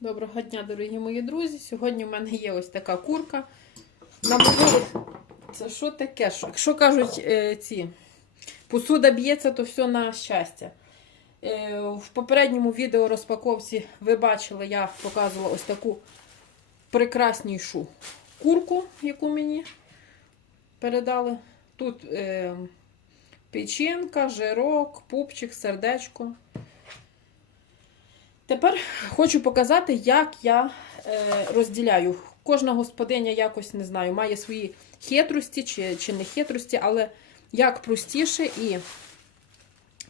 Доброго дня, дорогі мої друзі. Сьогодні в мене є ось така курка. На. Це що таке? Що, що кажуть е, ці? Посуда б'ється, то все на щастя. Е, в попередньому відео розпаковці ви бачили, я показувала ось таку прекраснішу курку, яку мені передали. Тут е, печінка, жирок, пупчик, сердечко. Тепер хочу показати, як я е, розділяю. Кожна господиня якось не знаю, має свої хитрості чи, чи не хитрості, але як простіше і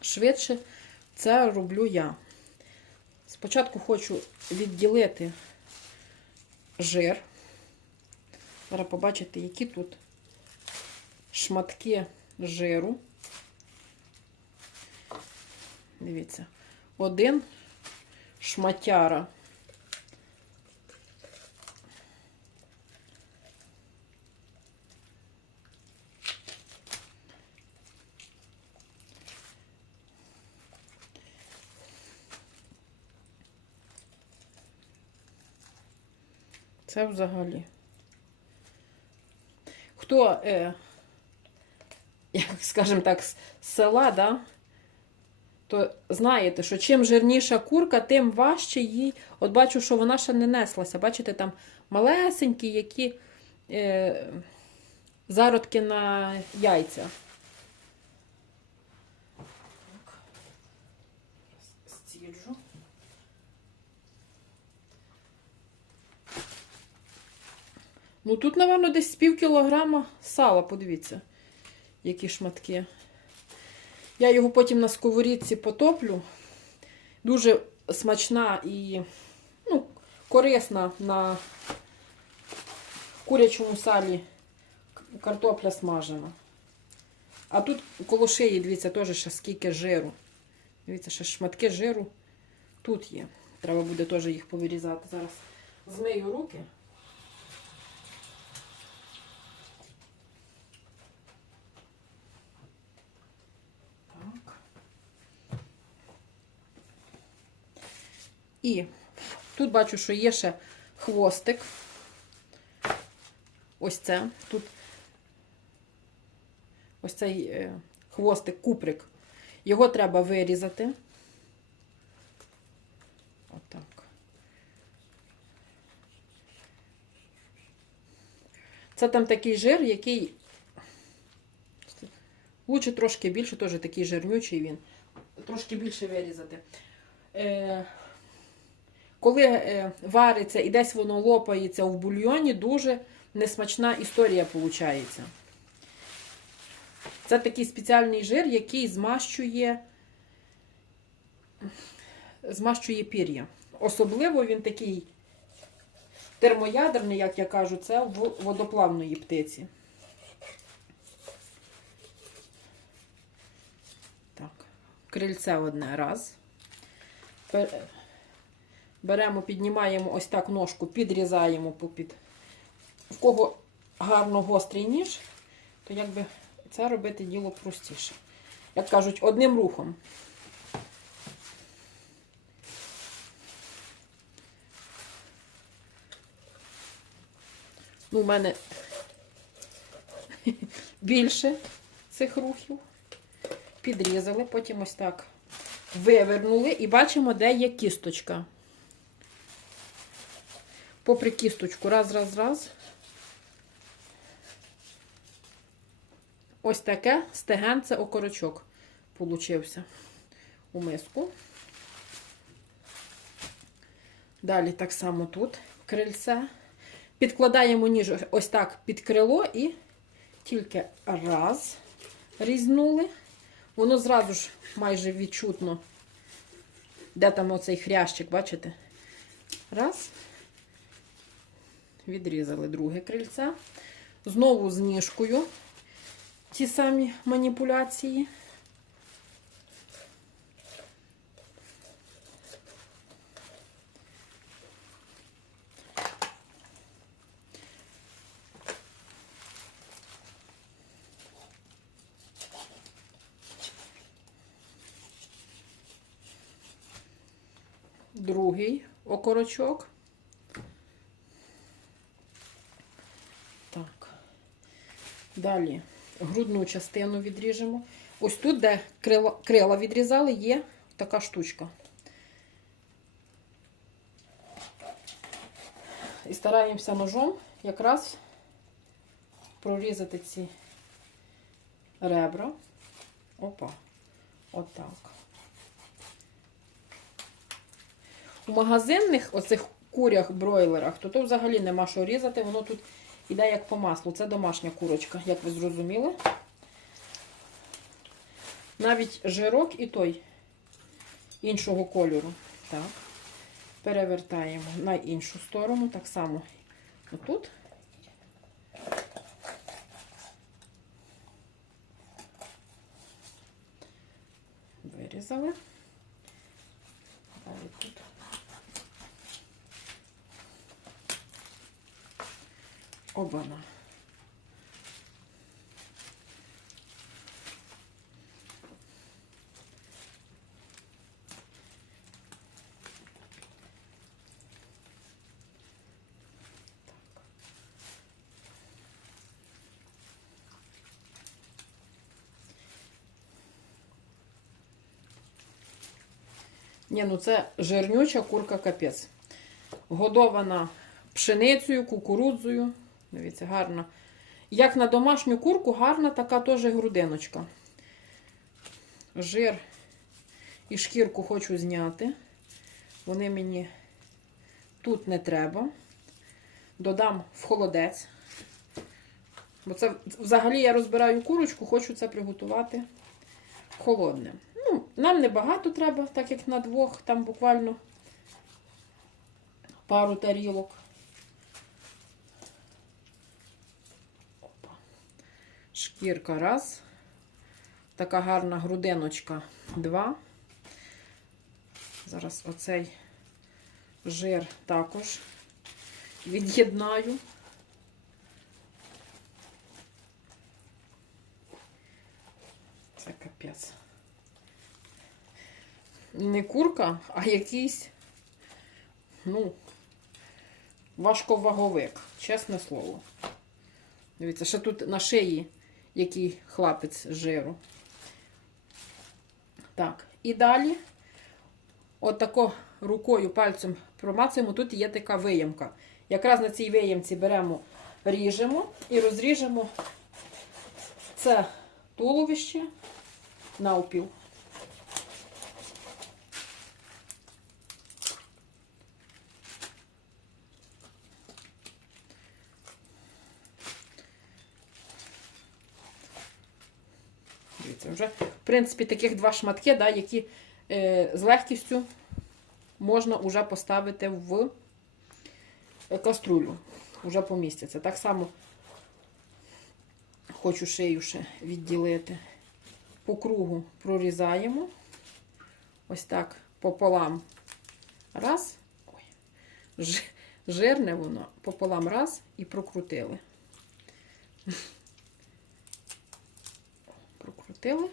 швидше це роблю я. Спочатку хочу відділити жир. Зараз побачите, які тут шматки жиру. Дивіться, один шматяра. Це взагалі. Хто, е, як скажімо так, з села, да? То знаєте, що чим жирніша курка, тим важче їй. От бачу, що вона ще не неслася. Бачите, там малесенькі, які е, зародки на яйця. Стіджу. Ну тут, напевно, десь з пів кілограма сала, подивіться, які шматки. Я його потім на сковорідці потоплю. Дуже смачна і ну, корисна на курячому салі картопля смажена. А тут коло шиї, дивіться, теж ще скільки жиру. Дивіться, ще шматки жиру тут є. Треба буде теж їх повирізати. Зараз змию руки. Так. І тут бачу, що є ще хвостик. Ось це. Тут ось цей е, хвостик, куприк. Його треба вирізати. Отак. Це там такий жир, який Лучше трошки більше, теж такий жирнючий він. Трошки більше вирізати. Е, коли е, вариться і десь воно лопається в бульйоні, дуже несмачна історія виходить. Це такий спеціальний жир, який змащує, змащує пір'я. Особливо він такий термоядерний, як я кажу, це в водоплавної птиці. Так, крильце одне раз. Беремо, піднімаємо ось так ножку, підрізаємо попід. В кого гарно гострий ніж, то якби це робити діло простіше. Як кажуть, одним рухом. Ну, у мене більше цих рухів. Підрізали, потім ось так вивернули і бачимо, де є кісточка. Попри кісточку, раз, раз, раз. Ось таке стегенце окорочок получився у миску. Далі так само тут крильце. Підкладаємо ніж ось так під крило і тільки раз різнули. Воно зразу ж майже відчутно, де там оцей хрящик, бачите? Раз. Відрізали друге крильце. Знову з ніжкою ті самі маніпуляції. другий окорочок. Так. Далі грудну частину відріжемо. Ось тут, де крила, крила відрізали, є така штучка. І стараємося ножом якраз прорізати ці ребра. Опа. Отак. У магазинних оцих курях бройлерах, то то взагалі нема що різати, воно тут іде як по маслу. Це домашня курочка, як ви зрозуміли. Навіть жирок і той іншого кольору. Так. Перевертаємо на іншу сторону, так само отут. Вирізали. Далі тут. Обана. Ні, ну це жирнюча курка капець. Годована пшеницею, кукурудзою. Дивіться, гарна. Як на домашню курку, гарна така теж грудиночка. Жир і шкірку хочу зняти. Вони мені тут не треба. Додам в холодець. Бо це взагалі я розбираю курочку, хочу це приготувати холодним. Ну, нам небагато треба, так як на двох, там буквально пару тарілок. Шкірка раз. Така гарна грудиночка два. Зараз оцей жир також від'єднаю. Це капець. Не курка, а якийсь, ну, важковаговик, чесне слово. Дивіться, ще тут на шиї який хлапець жиру. Так, і далі, отако рукою, пальцем промацуємо, тут є така виємка. Якраз на цій виємці беремо, ріжемо і розріжемо це туловище навпіл. Дивіться, вже, в принципі, таких два шматки, да, які е, з легкістю можна вже поставити в е, каструлю. Вже помістяться. Так само хочу шию ще відділити. По кругу прорізаємо. Ось так пополам. Раз. Ой, жирне воно. Пополам раз і прокрутили. Прокрутили.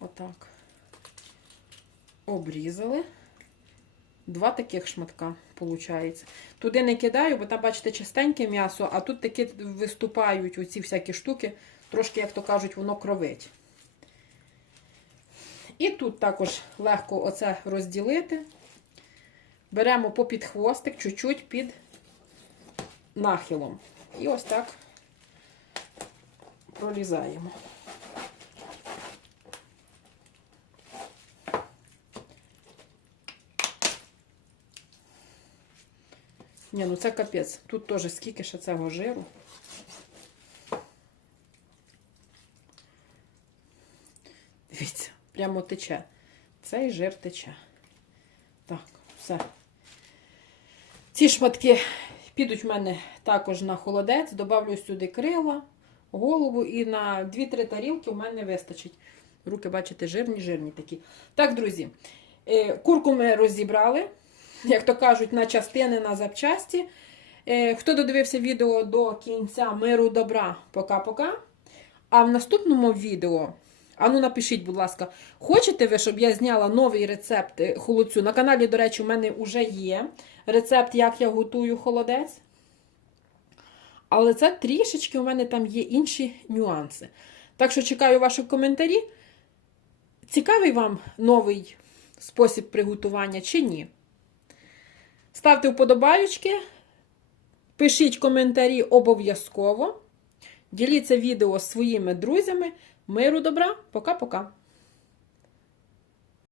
Отак. Обрізали. Два таких шматка виходить. Туди не кидаю, бо там, бачите, чистеньке м'ясо, а тут таки виступають оці всякі штуки. Трошки, як то кажуть, воно кровить. І тут також легко оце розділити. Беремо попід хвостик, чуть-чуть під нахилом. І ось так прорізаємо. Ні, ну це капець. Тут теж скільки ще цього жиру. Дивіться, прямо тече. Цей жир тече. Так, все. Ці шматки підуть в мене також на холодець. Добавлю сюди крила, голову і на 2-3 тарілки у мене вистачить. Руки, бачите, жирні, жирні такі. Так, друзі, е, курку ми розібрали, як то кажуть, на частини, на запчасті. Е, Хто додивився відео до кінця миру добра, пока-пока. А в наступному відео Ану, напишіть, будь ласка, хочете ви, щоб я зняла новий рецепт е, холодцю? На каналі, до речі, у мене вже є рецепт, як я готую холодець. Але це трішечки у мене там є інші нюанси. Так що чекаю ваші коментарі. Цікавий вам новий спосіб приготування чи ні? Ставте вподобайочки, пишіть коментарі обов'язково. Діліться відео з своїми друзями. Миру добра, пока-пока.